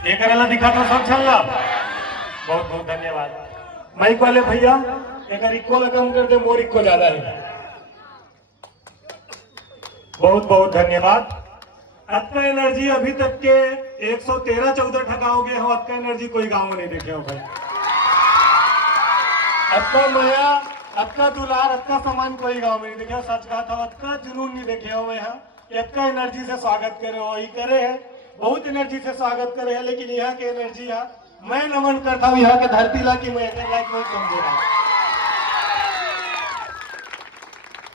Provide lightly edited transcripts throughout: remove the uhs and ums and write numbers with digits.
एक करेला दिखा तो सब छल्ला। बहुत बहुत धन्यवाद। माइक वाले भैया एक इक्को कम कर दे, मोर इक्को ज्यादा है। बहुत बहुत धन्यवाद। आपका एनर्जी अभी तक के 113-14 ठकाओगे हो। आपका एनर्जी कोई गांव में नहीं देखे हो भाई। आपका माया, आपका दुलार, आपका सामान कोई गांव में नहीं देखे हो। सच कहा था, आपका जुनून नहीं देखे हो। यहाँ आपका एनर्जी से स्वागत करे हो, ही करे है, बहुत एनर्जी से स्वागत करे है। लेकिन यहाँ के एनर्जी मैं नमन करता हूँ यहाँ के धरती ला की मैं लाइक नहीं समझे रहा।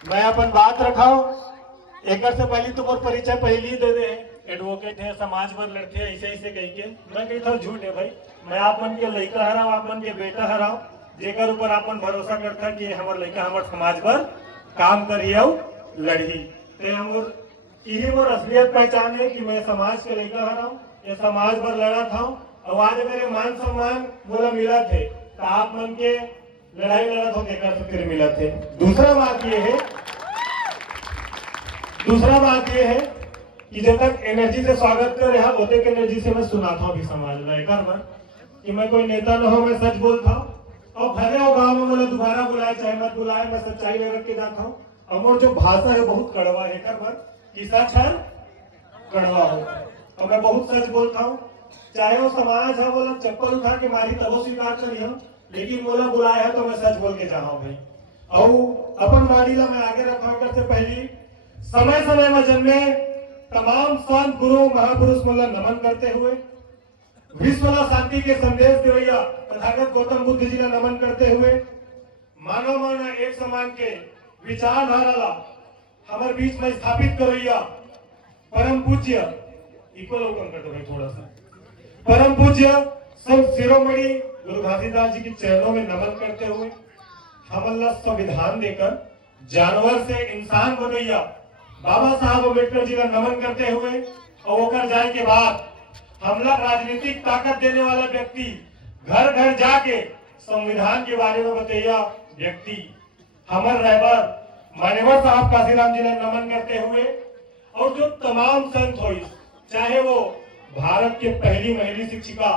मैं अपन बात रखाऊ एक से पहले तो मोर परिचय पहले ही दे दे। एडवोकेट है, समाज पर लड़ते हैं, ऐसे ऐसे कह के मैं कहता हूँ झूठ है भाई। मैं आप मन के लड़का हराओ, आप मन के बेटा हराओ, जेकर ऊपर आपन भरोसा करता कि हमार लड़का हमारे समाज पर काम करिए लड़ी। ते हमर यही मोर असलियत पहचान है कि मैं समाज के लड़का हराऊं, ये समाज पर लड़ा था। और आज मेरे मान सम्मान बोला मिला थे तो आप मन के लड़ाई लड़ा था देखकर तो फिर मिला थे। दूसरा बात ये है कि जब तक एनर्जी से स्वागत कर रहा होते के एनर्जी से मैं सुनाता हूँ अभी समाज में कि मैं कोई नेता न हो, मैं सच बोलता हूँ। और भले हो गाँव में बोले दोबारा बुलाए चाहे मत बुलाए, मैं सच्चाई में रख के जाता हूँ। और जो भाषा है बहुत कड़वा है कि सच है कड़वा हो। और मैं बहुत सच बोलता हूँ, चाहे वो समाज है बोला चप्पल उठा के मारी तब वो स्वीकार करी हम, लेकिन बोला बुलाया है तो मैं सच बोल के चाहा भाई। और अपन गाड़ी ला मैं आगे रखा करते पहली समय समय में जन्मे तमाम संत गुरु महापुरुष मोला नमन करते हुए विश्व शांति के संदेश देवैया तथागत गौतम बुद्ध जी का नमन करते हुए मानव माना एक समान के विचारधारा ला हमारे बीच में स्थापित करैया परम पूज्य इक्वल ओपन कर दो भाई थोड़ा सा। परम पूज्य संत शिरोमणि गुरु घासीदास जी के चरणों में नमन करते हुए हमला संविधान देकर जानवर से इंसान बनैया बाबा साहब अम्बेडकर जी का नमन करते हुए और होकर जाए के बाद हमला राजनीतिक ताकत देने वाला व्यक्ति घर घर जाके संविधान के बारे में बताइया व्यक्ति हमर रहबर मान्यवर साहब काशीराम जी ने नमन करते हुए और जो तमाम संत हो, चाहे वो भारत के पहली महिला शिक्षिका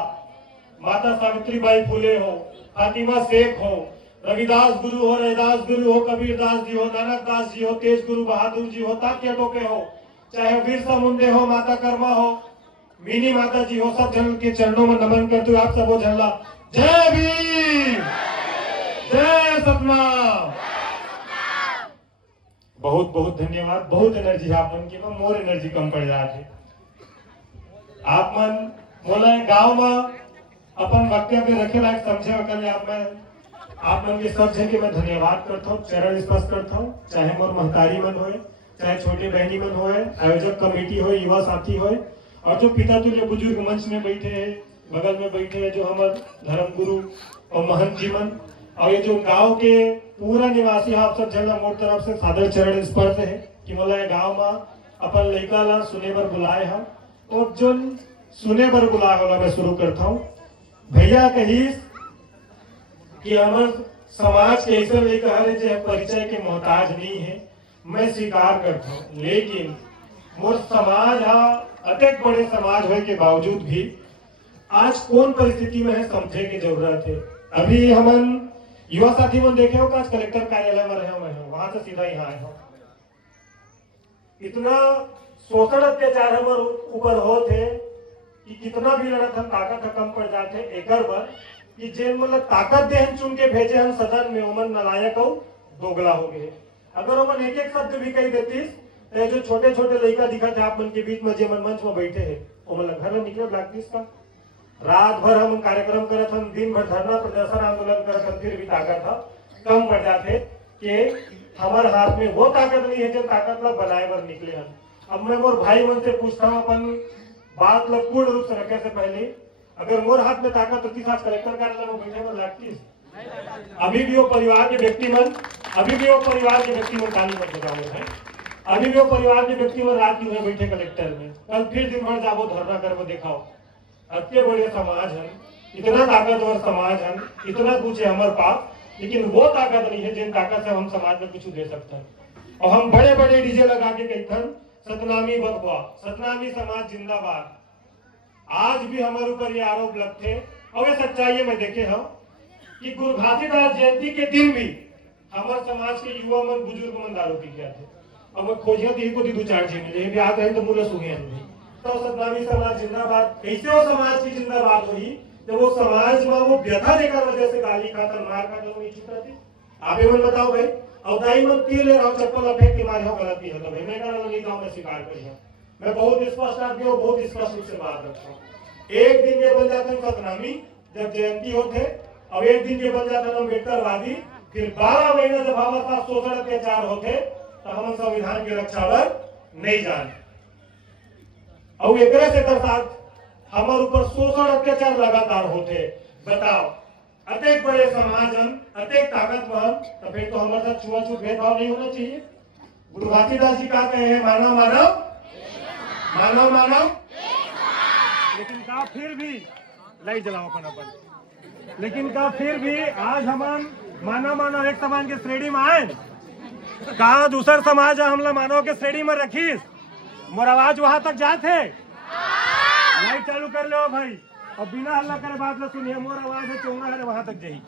माता सावित्रीबाई फुले हो, फातिमा शेख हो, रविदास गुरु हो, रैदास गुरु हो, कबीरदास जी हो, नानक दास जी हो, तेज गुरु बहादुर जी हो, तात्या टोके हो, चाहे बिरसा मुंडे हो, माता कर्मा हो, मीनी माता जी हो, सब जन के चरणों में नमन करते हुए आप सब वो झल्ला जय भीम जय सतनाम। बहुत बहुत धन्यवाद। बहुत एनर्जी है आप मन की, मोर एनर्जी कम पड़ जाते आप मन बोला गांव में अपन वक्तव्य रखे लायक समझे आप मन के सब जन के मैं धन्यवाद करता हूँ, चरण स्पर्श करता हूँ। चाहे मोर महतारी मन होए, चाहे छोटे बहनी मन होए, आयोजक कमेटी हो, युवा साथी होए, और जो पिता तुल्य बुजुर्ग मंच में बैठे हैं, बगल में बैठे हैं जो हमारे धर्म गुरु और महंत जी मन, और ये जो गांव के पूरा निवासी आप सब जन मोर तरफ से सादर चरण स्पर्श है कि बोला गांव में अपन लड़का ला सुने बर बुलाए हम। और जो सुने बर बुलाए वाला मैं शुरू करता हूँ। भैया कही कि हमारे समाज के ऐसा लड़का है जो परिचय के मोहताज नहीं है, मैं स्वीकार करता हूँ। लेकिन मोर समाज अत्यंत बड़े समाज होने के बावजूद भी आज कौन परिस्थिति में है समझे की जरूरत है। अभी हम युवा साथी मन देखे हो, आज कलेक्टर कार्यालय में रहे मैं वहां से सीधा यहाँ आया हूँ। इतना शोषण अत्याचार हमारे ऊपर हो थे कि कितना भी लड़त हम ताकत कम पड़ जाते एक बार कि जेल मतलब ताकत दे हम चुन के भेजे हम सदन में उमन नलायक हो दोगला हो गए। अगर उमन एक एक शब्द भी कही देतीस तो जो छोटे छोटे लड़का दिखा थे आप मन के बीच में जे मन मंच में बैठे हैं वो मतलब घर में निकले लागतीस का। रात भर हम कार्यक्रम करत हम, दिन भर धरना प्रदर्शन आंदोलन करत हम, फिर भी ताकत कम पड़ जाते कि हमारे हाथ में वो ताकत नहीं है जो ताकत ला बनाए बर निकले हम। अब मैं मोर भाई मन से पूछता हूँ अपन बात लोग पूर्ण रूप से रखे से पहले, अगर मोर हाथ में ताकत होती साथ कलेक्टर कार्यालय में बैठे में लागती अभी भी वो परिवार के व्यक्ति मन काली मत बताओ है। अभी भी वो परिवार के व्यक्ति मन रात की बैठे कलेक्टर में, कल फिर दिन भर जाबो धरना कर दिखाओ। इतने बड़े समाज है, इतना ताकतवर समाज है, इतना कुछ है हमारे पास, लेकिन वो ताकत नहीं है जिन ताकत से हम समाज में कुछ दे सकते हैं। और हम बड़े बड़े डीजे लगा के कहते हैं सतनामी बगवा, सतनामी समाज जिंदाबाद। आज भी हमारे ऊपर ये आरोप लगते और ये सच्चाई में देखे हो कि गुरु घासीदास जयंती के दिन भी हमारे समाज के युवा मन बुजुर्ग मन दारू पी गया थे और मैं खोजिया थी को दो चार जी मिले भी आग रहे तो मूल्य सुगे तो सतनामी समाज जिंदाबाद कैसे वो समाज की जिंदाबाद हुई जब वो समाज में वो व्यथा देकर वजह से गाली खाता मार खाता वो नहीं चुप रहती। आप ये बताओ भाई और दाई मत तीर ले रहा चप्पल फेंक के मारे हो गलती है तो भाई मैं कहना नहीं था मैं स्वीकार करी मैं बहुत स्पष्ट आदमी हूँ बहुत स्पष्ट रूप से बात रखता हूँ। एक दिन ये बन जाते हैं सतनामी जब जयंती होते और एक दिन ये बन जाते हैं अम्बेडकरवादी फिर 12 महीने जब हमारे पास शोषण अत्याचार होते तो हम संविधान की रक्षा पर नहीं जाने और एक से दर्शात हमारे ऊपर शोषण अत्याचार लगातार होते। बताओ अत्यंत बड़े समाजन अत्यंत ताकतवर तो फिर तो हमारे साथ छुआछूत भेदभाव नहीं होना चाहिए। गुरु घासीदास जी क्या कहे हैं मानव मानव मानव मानव लेकिन का फिर भी लाई जलाओ अपन लेकिन का फिर भी आज हम मानव मानव एक समान के श्रेणी में आए कहा दूसर समाज हमला मानव के श्रेणी में रखीस मोर आवाज वहां तक जाते लाइट चालू कर लो भाई और बिना हल्ला करे बात लो सुनिए मोर आवाज है चोंगा है वहां तक जाही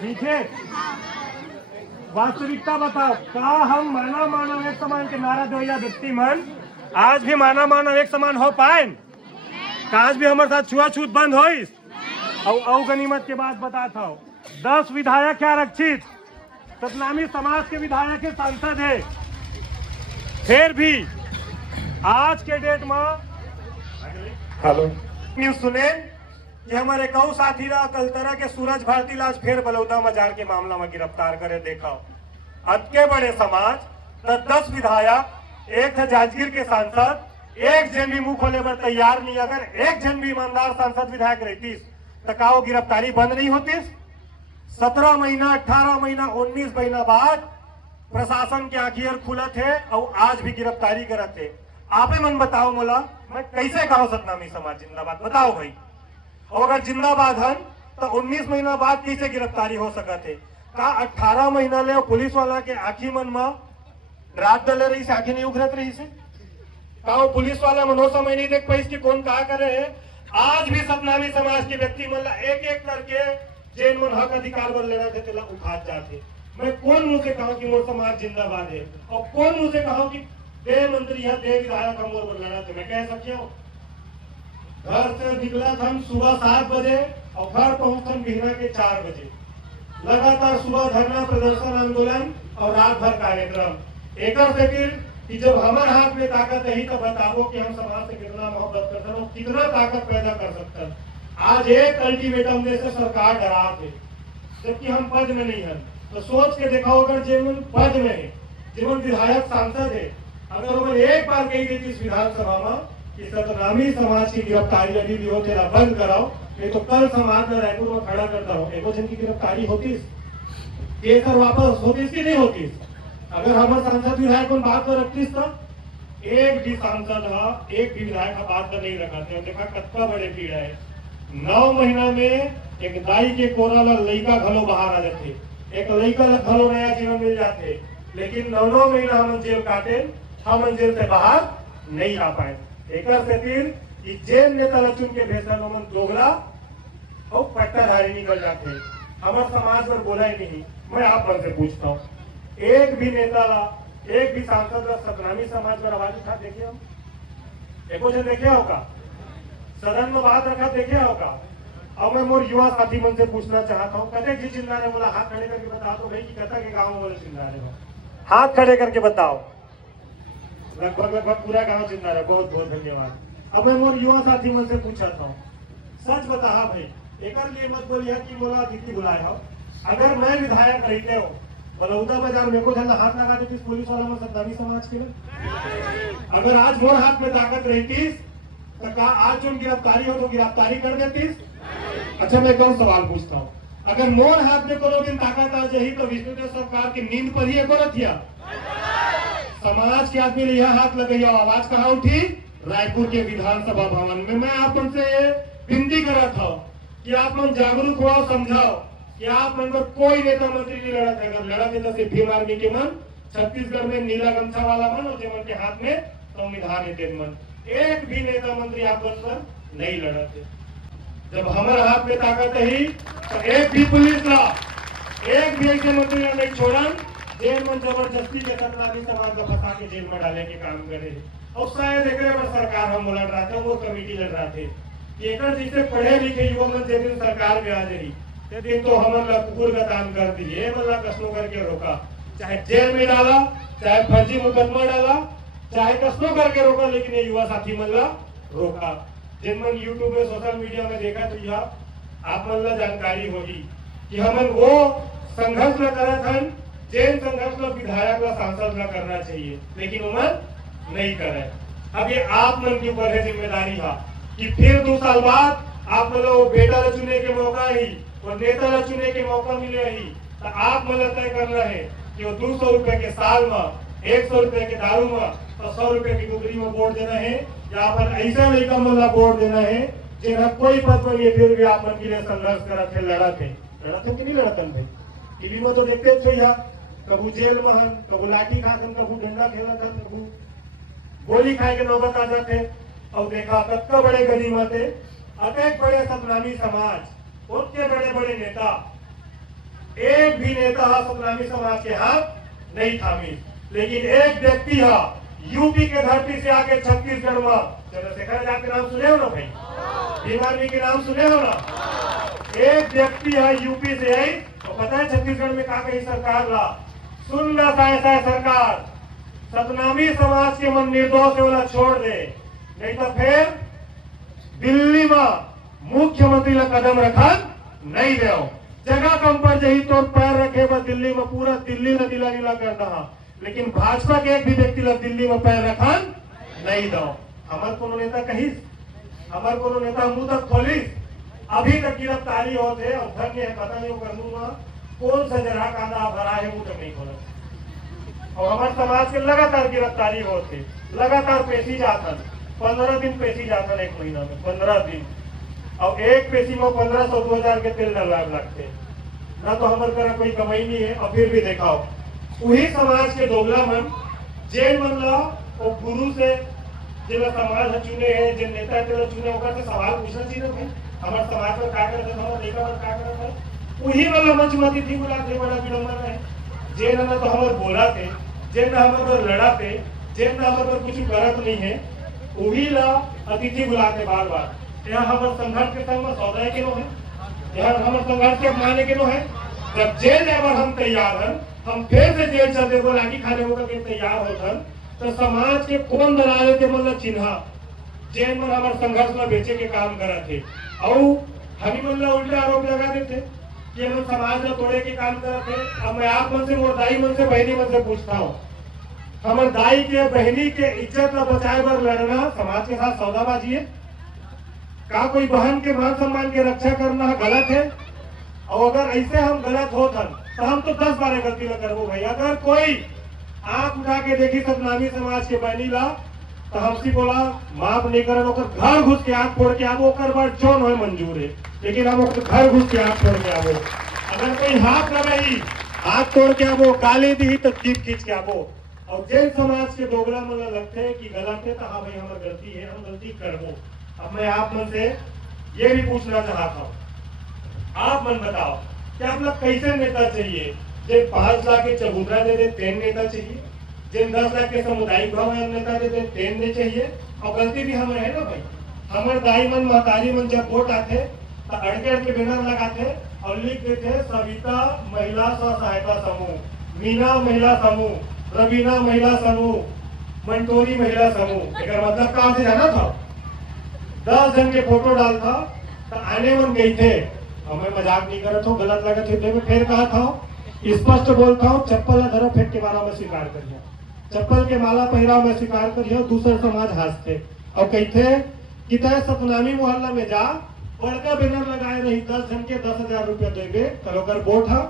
ठीक है। वास्तविकता बताओ का हम मानव मानव एक समान के नारा दो या व्यक्ति मन आज भी मानव मानव एक समान हो पाए आज भी हमारे साथ छुआछूत बंद हो और गनीमत के बाद बताता हूँ 10 विधायक क्या आरक्षित सतनामी समाज के विधायक के सांसद है फिर भी आज के डेट में हेलो न्यूज सुने कि हमारे कऊ साथी कलतरा के सूरज भारती लाज फिर बलौदा मजार के मामला में गिरफ्तार करे देखा अतके बड़े समाज 10 विधायक एक था जांजगीर के सांसद एक जन भी मुंह खोले पर तैयार नहीं अगर एक जन भी ईमानदार सांसद विधायक रहती तो का वो गिरफ्तारी बंद नहीं होती। 17 महीना 18 महीना 19 महीना बाद प्रशासन के आखिर खुला थे और आज भी गिरफ्तारी करत थे। आपे मन बताओ मोला मैं कैसे कहो सतनामी समाज जिंदाबाद बताओ भाई और अगर जिंदाबाद हन तो 19 महीना बाद कैसे गिरफ्तारी हो सकते का 18 महीना ले पुलिस वाला के आखी मन में रात डले रही से आखी नहीं उखरत रही से का वो पुलिस वाला मनो समय नहीं देख पाई कि कौन कहा करे है। आज भी सतनामी समाज के व्यक्ति मन एक एक करके जेन मन हक अधिकार पर लेना थे तेला उखाड़ जाते। मैं कौन मुंह से कहूं कि मोर समाज जिंदाबाद है और कौन मुंह से कहूं कि दे मंत्री है दे विधायक हम मोर पर लड़ा थे मैं कह सकिया घर से निकला था सुबह 7 बजे और घर पहुंचा बिहना के 4 बजे लगातार सुबह धरना प्रदर्शन आंदोलन और रात भर कार्यक्रम एक से फिर कि जब हमारे हाथ में ताकत है ही तो बताओ कि हम समाज से कितना मोहब्बत करते हैं कितना ताकत पैदा कर सकते हैं। आज एक अल्टीमेटम दे से सरकार डरा थे जबकि हम पद में नहीं है तो सोच के देखो अगर जीवन पद में है जीवन विधायक सांसद है अगर वो एक बार कही गई थी इस विधानसभा में कि सतनामी समाज की गिरफ्तारी यदि भी हो तेरा बंद कराओ नहीं तो कल समाज में रायपुर में खड़ा करता हूँ एक जन की गिरफ्तारी होती ये सर वापस होती कि नहीं होती। अगर हमारे सांसद विधायक को बात पर रखती तो एक भी सांसद एक भी विधायक बात पर नहीं रखाते देखा कतका बड़े पीड़ा है 9 महीना में एक दाई के कोरा लड़का घलो बाहर आ जाते एक लड़का घलो नया जीवन मिल जाते लेकिन 9 महीना हम जेल काटे हम जेल से बाहर नहीं आ पाए। एक कि जेल नेता चुन के भेजा मन दोगला और पट्टाधारी निकल जाते हमारे समाज पर बोला ही नहीं। मैं आप मन से पूछता हूँ एक भी नेता एक भी सांसद सतनामी समाज पर आवाज उठा देखे हम एको जन देखे होगा सदन में बात रखा देखे होगा। अब मैं मोर युवा साथी मन से पूछना चाहता हूँ कते जी चिल्ला रहे बोला हाथ खड़े करके बता दो भाई कि कथा के गाँव में बोले चिल्ला रहे हाथ खड़े करके बताओ लगभग पूरा गाँव चिल्ला रहे बहुत बहुत धन्यवाद। अब मैं मोर युवा साथी मन से पूछता हूँ सच बता भाई एक लिए मत बोलिए कि बोला अतिथि बुलाए हो अगर मैं विधायक रहते हो बलौदा बाजार मेरे को झल्ला हाथ लगा देती पुलिस वाला में सतनामी समाज के लिए अगर आज मोर हाथ में ताकत रहती तो क्या आज जो गिरफ्तारी हो तो गिरफ्तारी कर देती। अच्छा मैं कौन सवाल पूछता हूँ अगर मोर हाथ में कोनो दिन ताकत आ जाही तो विष्णुदेव सरकार की नींद पर ही एको रथिया समाज के आदमी ने यह हाथ लगाई आवाज कहाँ उठी रायपुर के विधानसभा भवन में। मैं आप मन से विनती करा था कि आप मन जागरूक हो समझाओ कि आप मन पर कोई नेता मंत्री नहीं लड़ा था अगर लड़ा थे तो सिर्फ भीम आर्मी के मन छत्तीसगढ़ में नीला गमछा वाला मन और जेमन के हाथ में संविधान है मन एक भी नेता मंत्री आप पर नहीं लड़ते। जब हमारे हाथ में ताकत है तो एक भी पुलिस ला, एक भी ऐसे मंत्री नहीं छोड़ा जेल में जबरदस्ती के सतनामी समाज को फंसा के जेल में डाले के काम करे। और शायद एक बार सरकार हम लड़ रहा था, वो कमेटी लड़ रहा थे एक जिसे पढ़े लिखे युवा मन जिस दिन सरकार में आ जाही ते दिन तो हम कुकुर का दान कर दिए, मतलब कसनो करके रोका, चाहे जेल में डाला, चाहे फर्जी मुकदमा डाला, चाहे कसनो करके रोका, लेकिन ये युवा साथी मल्ला रोका। जिन मन यूट्यूब में सोशल मीडिया में देखा तो यह आप मल्ला जानकारी होगी कि हमन वो संघर्ष न करा था, जेल संघर्ष में विधायक व सांसद न करना चाहिए, लेकिन उमन नहीं करे। अब ये आप मन के ऊपर है जिम्मेदारी है कि फिर 2 साल बाद आप मतलब बेटा ला चुने के मौका ही और नेता ला चुने के मौका मिले ही, तो आप मतलब तय करना है कि वो 200 रुपए के साल में, 100 रुपए के दारू में और 100 रुपए की गुदरी में वोट देना है, या अपन ऐसा नहीं कम मतलब वोट देना है जिन्हें कोई पद पर ये फिर भी आप मन के लिए संघर्ष करा थे, लड़ा थे कि नहीं लड़ा भाई। टीवी में तो देखते थे या कबू जेल में हम, कबू लाठी खाते, कबू डंडा खेला था, कबू गोली खाए के नौबत आ जाते। और देखा कत्ता बड़े गनीमत है, अनेक बड़े सतनामी समाज, उतने बड़े बड़े नेता, एक भी नेता सतनामी समाज के हाथ नहीं थामी, लेकिन एक व्यक्ति है यूपी के धरती से आके छत्तीसगढ़ में, चंद्रशेखर आजाद के नाम सुने हो ना भाई, भीम आर्मी के नाम सुने हो ना, एक व्यक्ति है यूपी से आई तो पता है छत्तीसगढ़ में कहा गई सरकार ला सुन ला सरकार सतनामी समाज के मन निर्दोष वाला छोड़ दे, नहीं तो फिर दिल्ली में मुख्यमंत्री ला कदम रखा नहीं दे, जगह कम पर जही तो पैर रखे बस दिल्ली में पूरा दिल्ली ला नीला नीला कर दहा, लेकिन भाजपा के एक भी व्यक्ति ला दिल्ली में पैर रखा नहीं दो। हमार कोनो नेता कही, हमार कोनो नेता मुंह तक खोली, अभी तक गिरफ्तारी होते और धन्य है, पता नहीं करूंगा कौन सा जरा कांदा भरा है वो तक नहीं खोला। और हमारे समाज के लगातार गिरफ्तारी होते, लगातार पेशी जाता, 15 दिन पेशी जाता, एक महीना में 15 दिन, और एक पेशी में 1500-2000 के तेल डलवा लगते, ना तो हमारे तरह कोई कमाई नहीं है। और फिर भी देखाओ वही समाज के दोगला मन जेल मन ला वो गुरु से जिला समाज चुने हैं, जिन नेता के चुने होकर से सवाल पूछना चाहिए ना भाई, हमारे समाज पर क्या करते, हमारे लेखा पर क्या करता है, वही वाला मंच में अतिथि बुलाते, बड़ा विडम्बना है। जेल ना तो हमारे बोला थे, जेल ना हमारे लड़ा थे, जेल ना हमारे कुछ गलत नहीं है, वही ला अतिथि बुलाते बार बार। यहाँ हमारे संघर्ष के संग में सौदा के नो है, यहाँ हमारे संघर्ष के माने के नो है। जब जेल जाकर हम तैयार हैं, हम फिर से जेल चलते को लाठी खाने को तैयार होते, तो समाज के कौन दलाले के मतलब चिन्हा जेल में हमारे संघर्ष में बेचे के काम करा थे, और हमी मतलब उल्टे आरोप लगा देते कि हम समाज में तोड़े के काम करते थे। अब मैं आप मन से, मोर दाई मन से, बहनी मन से पूछता हूँ, हमारे दाई के बहनी के इज्जत न बचाए पर लड़ना समाज के साथ सौदाबाजी है? का कोई बहन के मान सम्मान की रक्षा करना गलत है? और अगर ऐसे हम गलत होते तो हम तो 10 बार गलती न करबो भाई। अगर कोई आंख उठा के देखी सतनामी समाज के बहनी ला तो हमसे बोला माफ नहीं करन, ओकर घर घुस के आंख फोड़ के आबो, ओकर बाद जोन है मंजूर है, लेकिन हम ओकर घर घुस के आंख फोड़ के आबो। अगर कोई हाथ लगाई हाथ तोड़ के आबो, गाली दी तो जीप खींच के आबो। और जैन समाज के दोगला मन लगते है कि गलत है तो हाँ भाई हमारी गलती है, हम गलती करबो। अब मैं आप मन से ये भी पूछना चाहता हूँ, आप मन बताओ कि आप लोग कैसे नेता चाहिए? जिन 5 लाख के चबूतरा दे दे तेन नेता चाहिए, जिन 10 लाख के सामुदायिक भवन नेता दे दे तेन नहीं चाहिए। और गलती भी हमारे है ना भाई, हमारे दाई मन महतारी मन जब वोट आते तो अड़के अड़के बैनर लगाते और लिख देते सविता महिला स्व सहायता समूह, मीना महिला समूह, रवीना महिला समूह, मंटोरी महिला समूह। एक मतलब कहाँ से जाना था, 10 जन के फोटो डालता तो आने मन गई थे। हमें मजाक नहीं करत हो, गलत लगत थे, मैं फिर कहा था स्पष्ट बोलता हूँ, चप्पल धरो फेंक के मारा में स्वीकार करिए, चप्पल के माला पहराव में स्वीकार करिए। दूसरे समाज हंसते और कहते कि तय सतनामी मोहल्ला में जा, बड़का बैनर लगाए रही 10 जन के 10,000 रुपया देवे, कल ओकर वोट है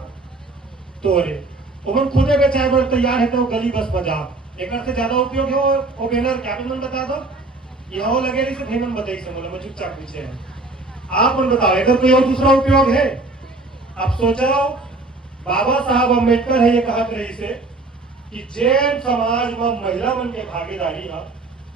तोरे उमन खुदे बेचाए बड़ तैयार है तो गली बस बजा। एक से ज्यादा उपयोग है वो बैनर क्या मन बता दो, यहाँ लगे रही से भेमन बताई से बोला, मैं चुपचाप पूछे हैं। आप मन बताओ अगर कोई और दूसरा उपयोग है? आप सोचो बाबा साहब अम्बेडकर है ये कहत रही से कि जैन समाज में महिला मन के भागीदारी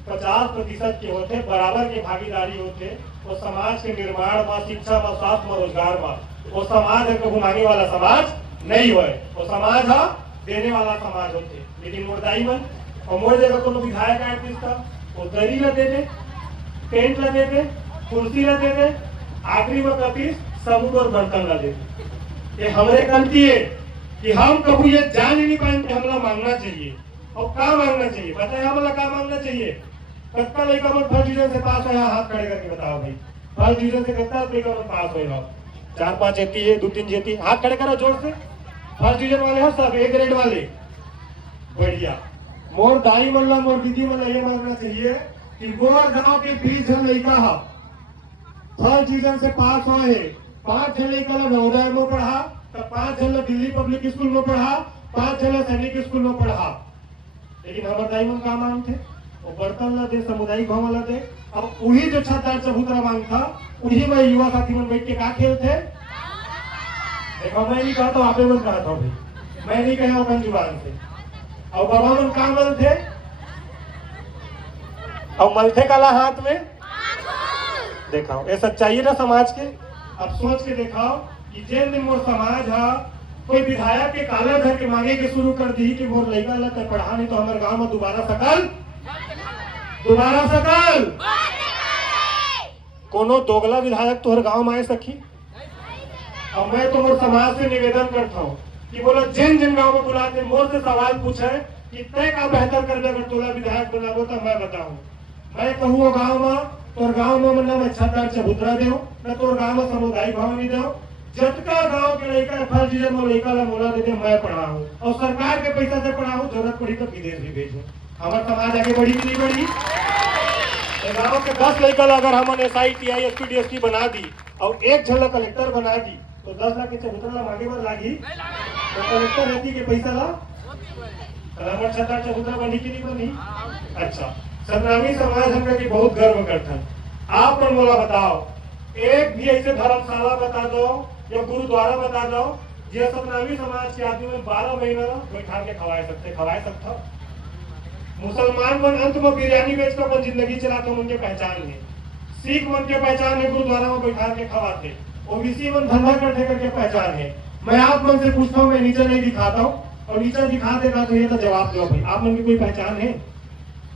50% के होते, बराबर के भागीदारी होते, वो समाज के निर्माण में, शिक्षा में, स्वास्थ्य में, रोजगार में वो समाज है कभी मांगे वाला समाज नहीं हो। वो समाज है देने वाला समाज होते। लेकिन मुर्दाई मन और मोर जगह को विधायक आर्टिस्ट था वो दरी ला देते, टेंट ला देते, कुर्सी ला देते, आखिरी में कभी सबूत और बर्तन ला देते। ये हमारे गलती है कि हम कभी ये जान ही नहीं पाए कि हमला मांगना चाहिए और क्या मांगना चाहिए। बताए हमला क्या मांगना चाहिए। कत्ता लड़का मन फर्स्ट डिवीजन से पास हुआ, हाथ खड़े करके बताओ भाई। फर्स्ट डिवीजन से कत्ता लड़का मन पास हुआ, 4-5 जेती है, 2-3 जेती, हाथ खड़े करो जोर से। फर्स्ट डिवीजन वाले हो सब, ए ग्रेड वाले, बढ़िया। मोर दाई मल्ला, मोर दीदी मल्ला ये मांगना चाहिए कि गोर गांव के 20 जन लड़का है फर्स्ट डिवीजन से पास हुआ है। 5 जन लड़का नवोदय में पढ़ा, तो 5 जन दिल्ली पब्लिक स्कूल में पढ़ा, 5 जन सैनिक स्कूल में पढ़ा। लेकिन हमारे दाई मन का मांग थे वो बर्तन ला दे, सामुदायिक भवन ला दे। अब वही जो छतदार चबूतरा मांग था उन्हीं में युवा साथी मन बैठ के क्या खेलते। देखो मैं नहीं कहता, आपे मन कहा था भाई, मैं नहीं कहा अपन जुबान से। और बाबा मन कहा मल थे और मलथे काला हाथ में देखाओ। ये सच्चाई है ना समाज के। अब सोच के दिखाओ कि जिन दिन वो समाज है कोई विधायक के काला धर के मांगे के शुरू कर दी कि वो लड़का ला पढ़ा नहीं तो हमारे गांव में दोबारा सकल कोनो दोगला विधायक तोहर गांव में आए सखी। अब मैं तो समाज से निवेदन करता हूँ कि बोला जिन जिन गांव में बुलाते मोर से सवाल पूछे कि तय का बेहतर कर दे अगर तोला विधायक बनाबो तो मैं बताऊं। मैं कहूँ गांव में तोर गांव में मतलब मैं छतदार चबूतरा दे न तोर गांव में सामुदायिक भवन नहीं दो। जतका गांव के लड़का फर्स्ट डिवीजन में लड़का ला मोला दे दे मैं पढ़ाऊं और सरकार के पैसा से पढ़ाऊं, जरूरत पड़ी तो विदेश भी भेजूं। हमारा समाज आगे बढ़ी कि नहीं बढ़ी। गांव के 10 लड़का अगर हमने SITI SPDST बना दी और एक झल्ला कलेक्टर बना दी तो 10 लाख के चबूतरा ला मांगे बर लागी तो कलेक्टर रहती के पैसा ला हमारे छतदार चबूतरा बनी कि नहीं बनी। अच्छा, सतनामी समाज हमका की बहुत गर्व करता। आप मन मोला बताओ एक भी ऐसे धर्मशाला बता दो या गुरुद्वारा बता दो जो सतनामी समाज के आदमी में 12 महीना बैठा के खवाए सकता। मुसलमान मन अंत में बिरयानी बेच कर अपन जिंदगी चलाते उनके पहचान है। सिख मन के पहचान है गुरुद्वारा में बैठा के खवाते। ओबीसी मन धंधा करते करके पहचान है। मैं आप मन से पूछता हूँ, मैं नीचे नहीं दिखाता हूँ और नीचे दिखा देगा तो ये तो जवाब दो भाई। आप मन की कोई पहचान है?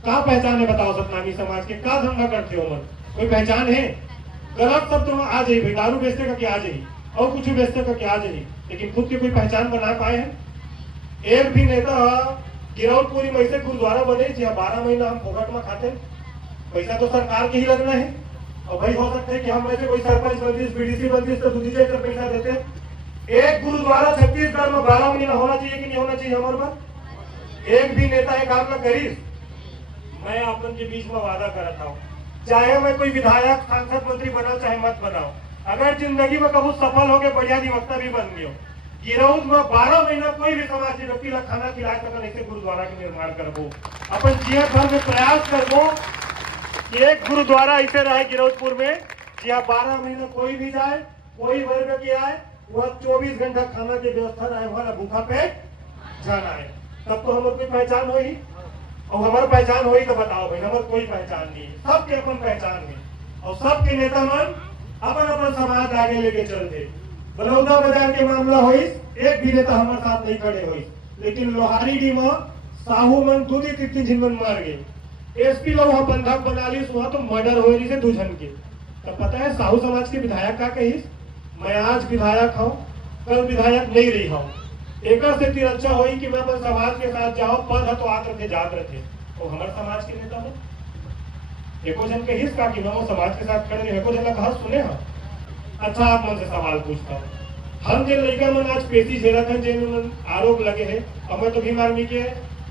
क्या पहचान है बताओ सतनामी समाज के? क्या धंधा करते हो मन? कोई पहचान है? गलत शब्द में आ जाइए भाई, दारू बेचते का क्या आ जाइए और कुछ बेचते का क्या आ जाइए, लेकिन खुद की कोई पहचान बना पाए हैं? एक भी नेता गिरौदपुरी में ऐसे गुरुद्वारा बने जहाँ 12 महीना हम फोकट में खाते। पैसा तो सरकार के ही लगना है। और भाई हो सकता है कि हम वैसे कोई सरपंच बनती BDC बनती तो दूसरी जगह पैसा देते। एक गुरुद्वारा छत्तीसगढ़ में 12 महीना होना चाहिए कि नहीं होना चाहिए हमारे पास? एक भी नेता है काम ना करी। मैं आप लोग के बीच में वादा करता हूँ, चाहे मैं कोई विधायक सांसद मंत्री बनाओ चाहे मत बनाओ, अगर जिंदगी में कभी सफल हो गए बढ़िया अधिवक्ता भी बन गयो, गिरौद में 12 महीना कोई भी समाज व्यक्ति ला खाना खिला सके ऐसे गुरुद्वारा के निर्माण करबो। अपन जीवन भर में प्रयास करबो कि एक गुरुद्वारा ऐसे रहे गिरौदपुर में जहाँ 12 महीना कोई भी जाए, कोई वर्ग की आए, वह 24 घंटा खाना की व्यवस्था रहे, वाला भूखा पे जाना है। तब तो हमारी कोई पहचान होगी। और हमारी पहचान होगी तो बताओ भाई, हमारी कोई पहचान नहीं है। सबके अपन पहचान है और सबके नेता मन अपन अपन समाज आगे लेके चलते। बलौदा बाजार के मामला हुई, एक भी नेता हमारे साथ नहीं खड़े हुई, लेकिन लोहारी में साहू मन 2-3 झिन मन मार गए। SP लोग वहां बंधक बना ली, वहां तो मर्डर हो रही से 2 जन के। तब पता है साहू समाज के विधायक का कही, मैं आज विधायक हूँ कल विधायक नहीं रही हूँ। एक से तीर अच्छा हुई कि मैं अपन समाज के साथ जाओ, पद है तो आते रखे जात रखे। और हमारे समाज के नेता में एको जन के हिस्स का कि मैं वो समाज के साथ खड़े एको जन कहा सुने हम। अच्छा, आप मन से सवाल पूछता हूँ, हम जिन लड़का मन आज पेशी झेला था, जिन आरोप लगे हैं, और मैं तो भीम आर्मी के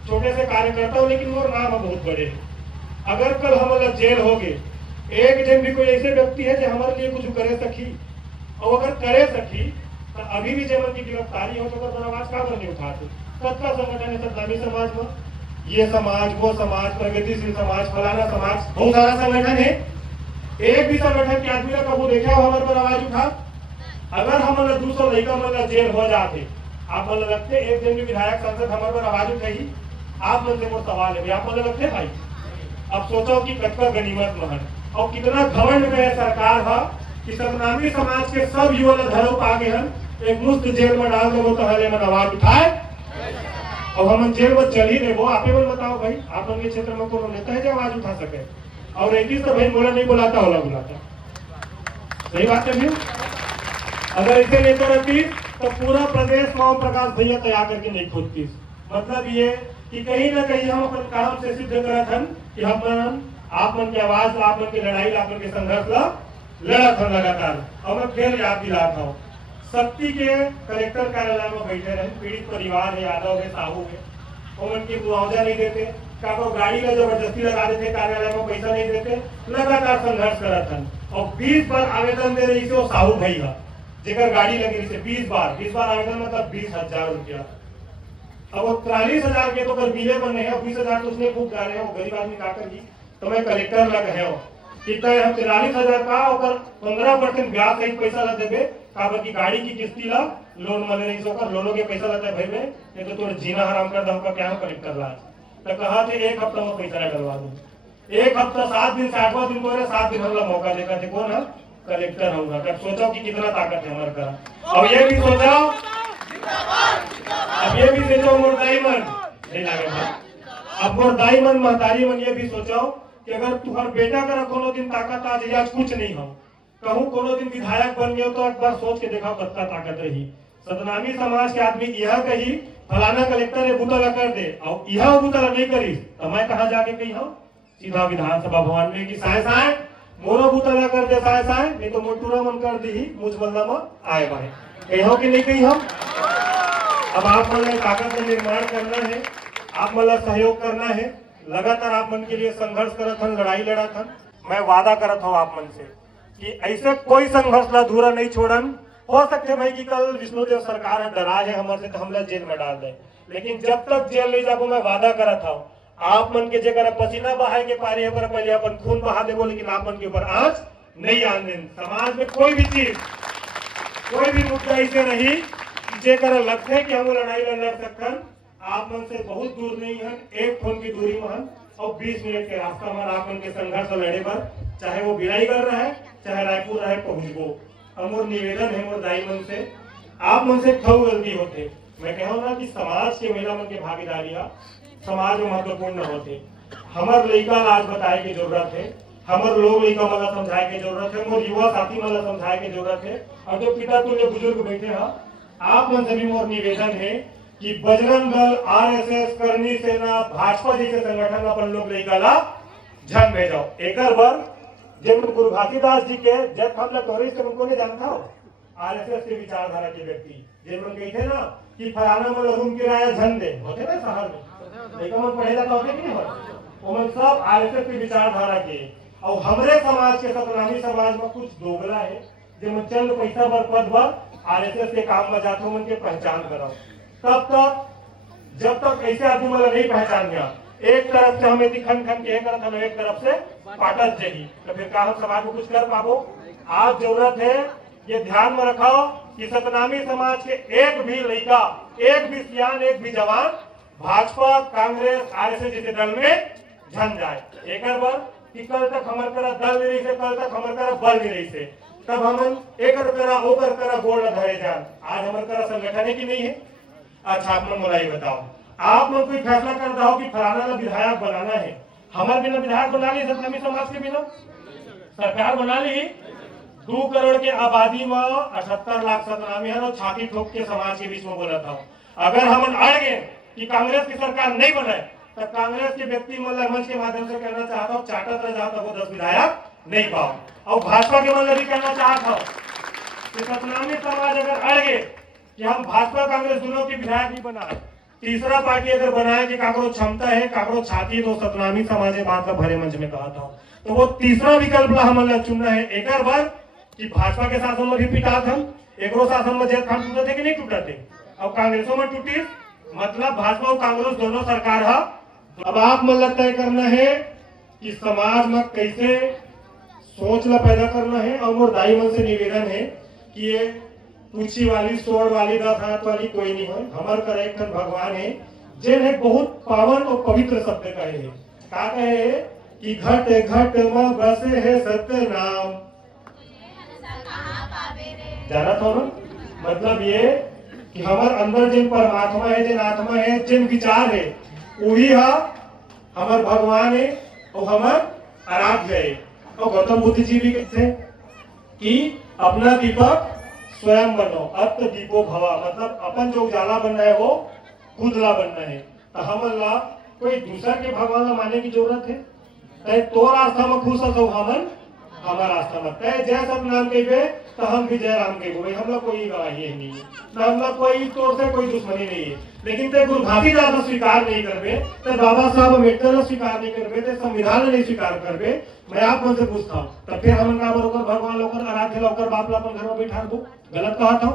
छोटे से कार्यकर्ता हूँ लेकिन मोर नाम बहुत बड़े है। अगर कल हमारा जेल हो गए, एक जन भी कोई ऐसे व्यक्ति है जो हमारे लिए कुछ करे सकी, और अगर करे सकी तो अभी भी जब उनकी गिरफ्तारी हो तो आवाज का नहीं उठाते। सबका संगठन है सतनामी समाज में, ये समाज वो समाज प्रगतिशील समाज फलाना समाज बहुत सारा संगठन है। एक भी संगठन के आदमी का वो देखा हो हमारे पर आवाज उठा? अगर हमारा 200 लड़का मतलब जेल हो जाते, आप मतलब लगते एक दिन भी विधायक सांसद हमारे पर आवाज उठाई? आप मन से वो सवाल है, आप मतलब लगते भाई। अब सोचो कि कटका गनीमत महन और कितना घमंड में है सरकार है कि सतनामी समाज के सब युवा धरो पागे हम एक मुफ्त जेल में डाल देवो तो हले में आवाज उठाए और हम जेल में चल ही देवो। आप ही बताओ भाई, आप उनके क्षेत्र में कौन नेता है जो आवाज उठा सके? और एक ही तो भाई बोला नहीं बुलाता होला बुलाता, सही बात है भैया। अगर ऐसे नेता रहती तो पूरा प्रदेश में ओम प्रकाश भैया तैयार करके नहीं खोदती। मतलब ये कि कहीं ना कहीं हम अपन काम से सिद्ध करत हन कि हम आप मन की आवाज ला, आप मन की लड़ाई ला, आप मन के संघर्ष ला लड़त हन लगातार। और मैं फिर याद दिलाता हूँ, शक्ति के कलेक्टर कार्यालय में बैठे रहे पीड़ित परिवार है, यादव है, साहू है, और उनकी मुआवजा नहीं देते, क्या गाड़ी में जबरदस्ती लगा देते, कार्यालय में पैसा नहीं देते, लगातार संघर्ष करत हन। और 20 बार आवेदन दे रही से साहू भैया जेकर गाड़ी लगी रही 20 बार आवेदन मतलब 20,000 रुपया। अब वो 43,000 के तो कर बिले बने हैं, 20,000 तो उसने खूब डाले हैं, वो गरीब आदमी का कर तो मैं कलेक्टर लग है कितना 43,000 का और 15% ब्याज सहित पैसा ला देबे काबर की गाड़ी की किस्ती ला लोन मले नहीं सोकर लोनों के पैसा लाता भाई में नहीं तो तोड़ जीना हराम कर दम का क्या कलेक्टर ला तो कहा थे एक हफ्ता में पैसा डलवा दूं। एक हफ्ता 7 दिन 60वां दिन बोले 7 दिन हमला मौका देगा थे कौन है कलेक्टर होगा। कब सोचो कि कितना ताकत है हमारे का। अब ये भी सोचो, अब ये भी सोचो मोर दाईमन नहीं लगे अब मोर दाईमन महतारी मन ये भी सोचो कि अगर तुम्हार बेटा का कोनो दिन ताकत आ जाए, आज कुछ नहीं हो कहूं कोनो दिन विधायक बन गए तो एक बार सोच के देखा कितना ताकत रही। सतनामी समाज के आदमी यह कही फलाना कलेक्टर है बुतला कर दे और यह बुतला नहीं करी तो मैं कहा जाके कही हूँ सीधा विधानसभा भवन में कि साय साय मोरो बुतला कर दे साय साय नहीं तो मोटूरा मन कर दी मुझ बल्ला में आए बाहे कही हो कि नहीं कही हम। अब आप मन ताकत का निर्माण करना है, आप मन सहयोग करना है, लगातार आप मन के लिए संघर्ष करत हन, लड़ाई लड़त हन। मैं वादा करत हूँ आप मन से कि ऐसे कोई संघर्ष ला अधूरा नहीं छोड़न। हो सकते भाई कि कल विष्णुदेव सरकार है डराज है हमारे से तो हमला जेल में डाल दे, लेकिन जब तक जेल नहीं जाबो मैं वादा करत हूँ आप मन के जगह पसीना बहाए के पारी है पहले अपन खून बहा देबो, लेकिन आप मन के ऊपर आंच नहीं आने। समाज में कोई भी चीज कोई भी मुद्दा ऐसे नहीं जेकर लगते है कि हम लड़ाई लड़ सकन आप मन से बहुत दूर नहीं है, एक फोन की दूरी में और 20 मिनट के रास्ता में आप मन के संघर्ष लड़े पर चाहे वो बिलाईगढ़ रहे चाहे रायपुर रहे पहुंचबो। और निवेदन है मोर दाई मन से आप मन से खऊ गलती होते मैं कहूँ ना कि समाज के मेला मन के भागीदारियां समाज में महत्वपूर्ण होते। हमार लड़का आज बताए की जरूरत है, हमार लोग लड़का मला समझाए की जरूरत है, मोर युवा साथी मला समझाए की जरूरत है। और जो पिता तुल्य बुजुर्ग बैठे हैं आप मन से भी मोर निवेदन है कि बजरंग दल आरएसएस करनी सेना भाजपा जैसे संगठन में अपन लोग लड़का ला झन भेजो। एक बार जब गुरु घासीदास जी के जब हम लोग टोरिस्ट के उनको नहीं जानता हो आरएसएस के विचारधारा के व्यक्ति जब लोग कही थे ना कि फलाना में रूम किराया झन दे होते ना शहर में लेकिन मन पढ़ेगा तो होते कि नहीं हो वो सब आरएसएस की विचारधारा के। और हमारे समाज के सतनामी समाज में कुछ दोगला है जो चंद पैसा बर पद बर आरएसएस के काम में जाते मन के पहचान कराओ। तब तक जब तक ऐसे आदमी मतलब नहीं पहचान गया एक तरफ से हमें खन खन के करत एक तरफ से पाटत जही तो फिर का हम समाज में कुछ कर पाबो। आज जरूरत है ये ध्यान में रखो कि सतनामी समाज के एक भी लड़का एक भी सियान एक भी जवान भाजपा कांग्रेस आरएसएस जैसे दल में झन जाए। एक बार कि कल तक हमारे तरह दल नहीं रही से कल तक हमारे तरह बल नहीं रही से तब हम एक तरह ओकर तरह गोड़ धरे जान आज हमारे तरह संगठन है कि नहीं है। अच्छा आप मन मुलाई बताओ आप लोग कोई फैसला कर दो कि फलाना ना विधायक बनाना है, हमारे बिना विधायक बना ली सतनामी समाज के बिना सरकार बना ली 2 करोड़ के आबादी में 78 लाख सतनामी है और छाती ठोक के समाज के बीच में बोला था अगर हम अड़ गए कि कांग्रेस की सरकार नहीं बनाए तो कांग्रेस के व्यक्ति मतलब मंच के माध्यम से कहना चाहता हूँ चाटत रह जाता वो 10 विधायक नहीं पाओ। और भाजपा के मतलब भी कहना चाहता हूँ कि सतनामी समाज अगर अड़ गए कि हम भाजपा कांग्रेस दोनों के विधायक नहीं बनाए, तीसरा पार्टी अगर बनाए कि काकरो क्षमता है काकरो छाती तो सतनामी समाज बात का भरे मंच में कहा था तो वो तीसरा विकल्प ला हमें चुनना है। एक बार कि भाजपा के शासन में भी पिटा था एक शासन में जेल खान टूटे थे कि नहीं टूटे थे और कांग्रेसों में टूटी मतलब भाजपा और कांग्रेस दोनों सरकार है। अब आप मतलब तय करना है कि समाज में कैसे सोच ला पैदा करना है। और मोर दाई मन से निवेदन है कि ये पूछी वाली सोड़ वाली 10 हाथ वाली कोई नहीं है, हमार कर एक भगवान है जिन है बहुत पावन और पवित्र शब्द कहे है का कहे है कि घट घट में बसे है सत्य नाम। जानत हो ना? मतलब ये कि हमार अंदर जिन परमात्मा है, जिन आत्मा है, जिन विचार है, वही है हमार भगवान है और हमार आराध्य है। और गौतम बुद्ध जी भी कहते हैं कि अपना दीपक स्वयं बनो, अत दीपो भवा। मतलब अपन जो उजाला बनना है वो खुद ला बनना है। तो हमला कोई दूसरा के भगवान ला माने की जरूरत है? तय तो रास्ता में खुश हो हमन हमारा रास्ता में तय जय सब नाम कहे तो हम भी जय राम कहे भाई। हम लोग कोई गवाही है नहीं है, ना हम लोग कोई तौर से कोई दुश्मनी नहीं है। लेकिन ते गुरु घासीदास स्वीकार नहीं करबे, ते बाबा साहब अम्बेडकर स्वीकार नहीं करबे, ते संविधान नहीं स्वीकार करबे। मैं आप मन से पूछता हूँ तब फिर हम बरोबर भगवान लोकर आराध्य लोकर बाप ला अपन घर में बैठा दो। गलत कहा था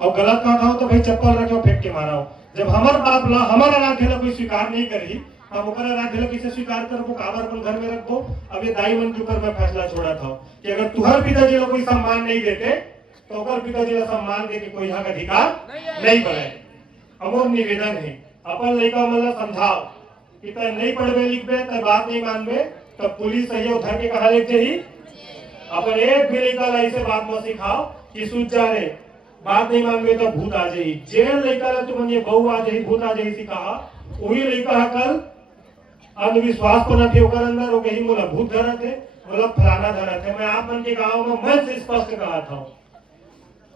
और गलत कहा था तो भाई चप्पल रखे फेंक के मारा हो। जब हमार बाप ला हमारा आराध्य ला कोई स्वीकार नहीं करी, हम ओकर आराध्य ला कैसे स्वीकार करबो? काबर अपन घर में रखबो? अब ये दाई मन के ऊपर मैं फैसला छोड़ा था कि अगर तुहर पिताजी ला कोई सम्मान नहीं देते तो ओकर पिताजी ला सम्मान दे के कोई हक अधिकार नहीं बने। अमोर निवेदन है अपन लड़का मन ला समझाओ कि तय नहीं पढ़बे लिखबे, तय बात नहीं मानबे, तब पुलिस सही उधर के कहा लेके ही अपन एक भी लड़का ला इसे बात मत सिखाओ कि सूझ जा रे, बात नहीं मानबे तो भूत आ जाई। जेल लड़का ला तुम ये बहु आ जाई, भूत आ जाई सिखा, वही लड़का कल अंधविश्वास को न थे ओकर अंदर हो गई मोला भूत धरा थे, मोला फलाना धरा थे। मैं आप मन के गांव में मन से स्पष्ट कहा था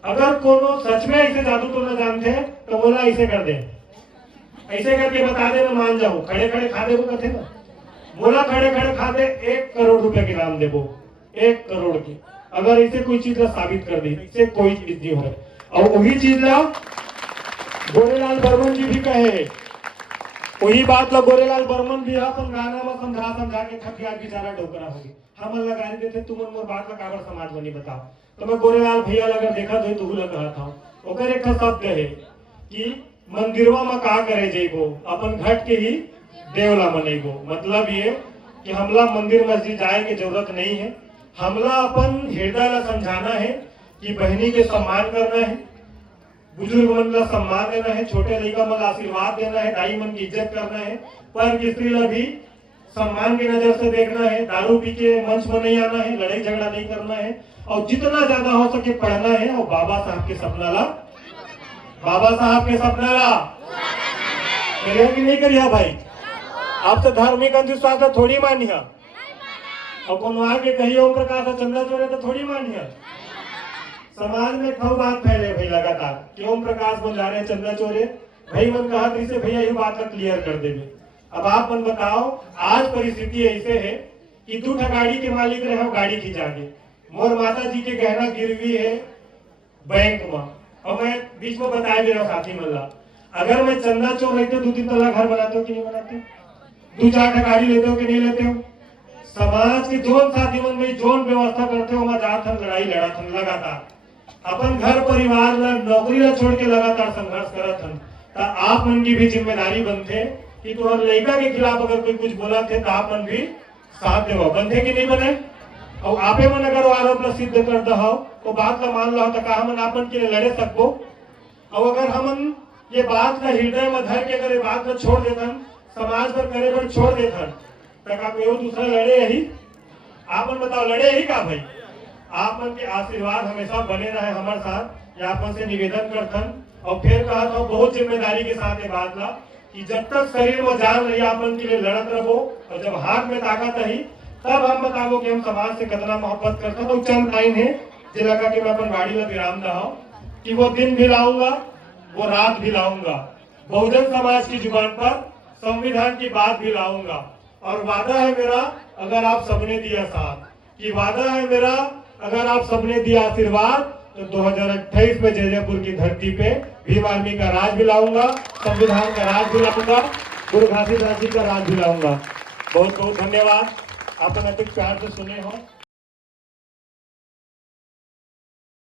अगर कोनो सच में ऐसे जादू तो न जानते तो बोला ऐसे कर दे, ऐसे करके बता दे, मैं मान जाऊं। खड़े खड़े खा दे वो कथे ना, बोला खड़े खड़े खा दे 1 करोड़ रुपए की नाम देबो, 1 करोड़ की। अगर इसे कोई चीज ला साबित कर दी, इसे कोई चीज नहीं हो। और वही चीज ला गोरेलाल बर्मन जी भी कहे, वही बात ला गोरेलाल बर्मन भी अपन गाना में समझा समझा के थक गया बेचारा डोकरा हो गया। हम लगा गाली देते तुम मोर बात ला काबर समाज बनी बताओ। तो मैं गोरेलाल भैया अगर देखा तो तू लगा कहा था ओकर एक शब्द है कि मंदिरवा में का करे जेबो, अपन घट के ही देवला मनेबो। मतलब ये कि हमला मंदिर मस्जिद जाए की जरूरत नहीं है। हमला अपन हृदय ला समझाना है कि बहनी के सम्मान करना है, बुजुर्ग मन का सम्मान देना है, छोटे लड़का मन आशीर्वाद देना है, दाई मन की इज्जत करना है, पर स्त्री ला भी सम्मान की नजर से देखना है, दारू पी के मंच में नहीं आना है, लड़ाई झगड़ा नहीं करना है, और जितना ज्यादा हो सके पढ़ना है। और बाबा साहब के सपना ला, बाबा साहब के सपना ला करिया कि नहीं करिया भाई? आपसे धार्मिक अंधविश्वास थोड़ी मानिया, और कौन आगे कही ओम प्रकाश चंद्रा चोरे तो थोड़ी मानिया। समाज में खब बात फैले भाई लगातार कि ओम प्रकाश बन जा रहे हैं चंद्रा चोरे। भाई मन कहा इसे भैया ये बात का क्लियर कर देंगे। अब आप मन बताओ, आज परिस्थिति ऐसे है कि 2 गाड़ी के मालिक रहे हो, गाड़ी खिंचागे। मोर माता जी के गहना गिरवी है बैंक में, और मैं बीच में बताया मेरा साथी मल्ला, अगर मैं चंदा चोर रहते 2-3 तला घर बनाते हो कि नहीं बनाते? 2-4 गाड़ी लेते हो कि नहीं लेते हो? समाज के जोन साथी मन में जोन व्यवस्था करते हो, वहां जात हम लड़ाई लड़त हम लगातार अपन घर परिवार ला नौकरी ला छोड़ के लगातार संघर्ष करत हन। तो आप मन की भी जिम्मेदारी बनते कि तुम्हारे लड़का के खिलाफ अगर कोई कुछ बोला थे तो आप मन भी साथ देवो, बनते कि नहीं बने? और आपे मन अगर आरोप ला सिद्ध कर दहो तो बात ला मान लो तो का हम आपन के लिए लड़े सकबो। और अगर हम ये बात का हृदय में धर के अगर ये बात ला छोड़ देतन, समाज पर करे पर छोड़ देतन, तो का कोई दूसरा लड़े यही? आप मन बताओ लड़े यही का भाई? आप मन के आशीर्वाद हमेशा बने रहे हमारे साथ, ये आप मन से निवेदन करथन। और फिर कहा था बहुत जिम्मेदारी के साथ ये बात ला कि जब तक शरीर में जान रही आप मन के लिए लड़त रहो, और जब हाथ में ताकत रही तब हम बताओ कि हम समाज से कितना मोहब्बत करते हैं। तो चंद लाइन है जो लगा कि मैं अपन गाड़ी में विराम रहा कि वो दिन भी लाऊंगा, वो रात भी लाऊंगा, बहुजन समाज की जुबान पर संविधान की बात भी लाऊंगा। और वादा है मेरा अगर आप सबने दिया साथ, कि वादा है मेरा अगर आप सबने दिया आशीर्वाद, तो 2028 में जयपुर की धरती पे भीम आर्मी का राज भी लाऊंगा, संविधान का राज भी लाऊंगा, गुरु घासीदास जी का राज भी लाऊंगा। बहुत बहुत धन्यवाद, आपने अतिक प्यार से सुने हो।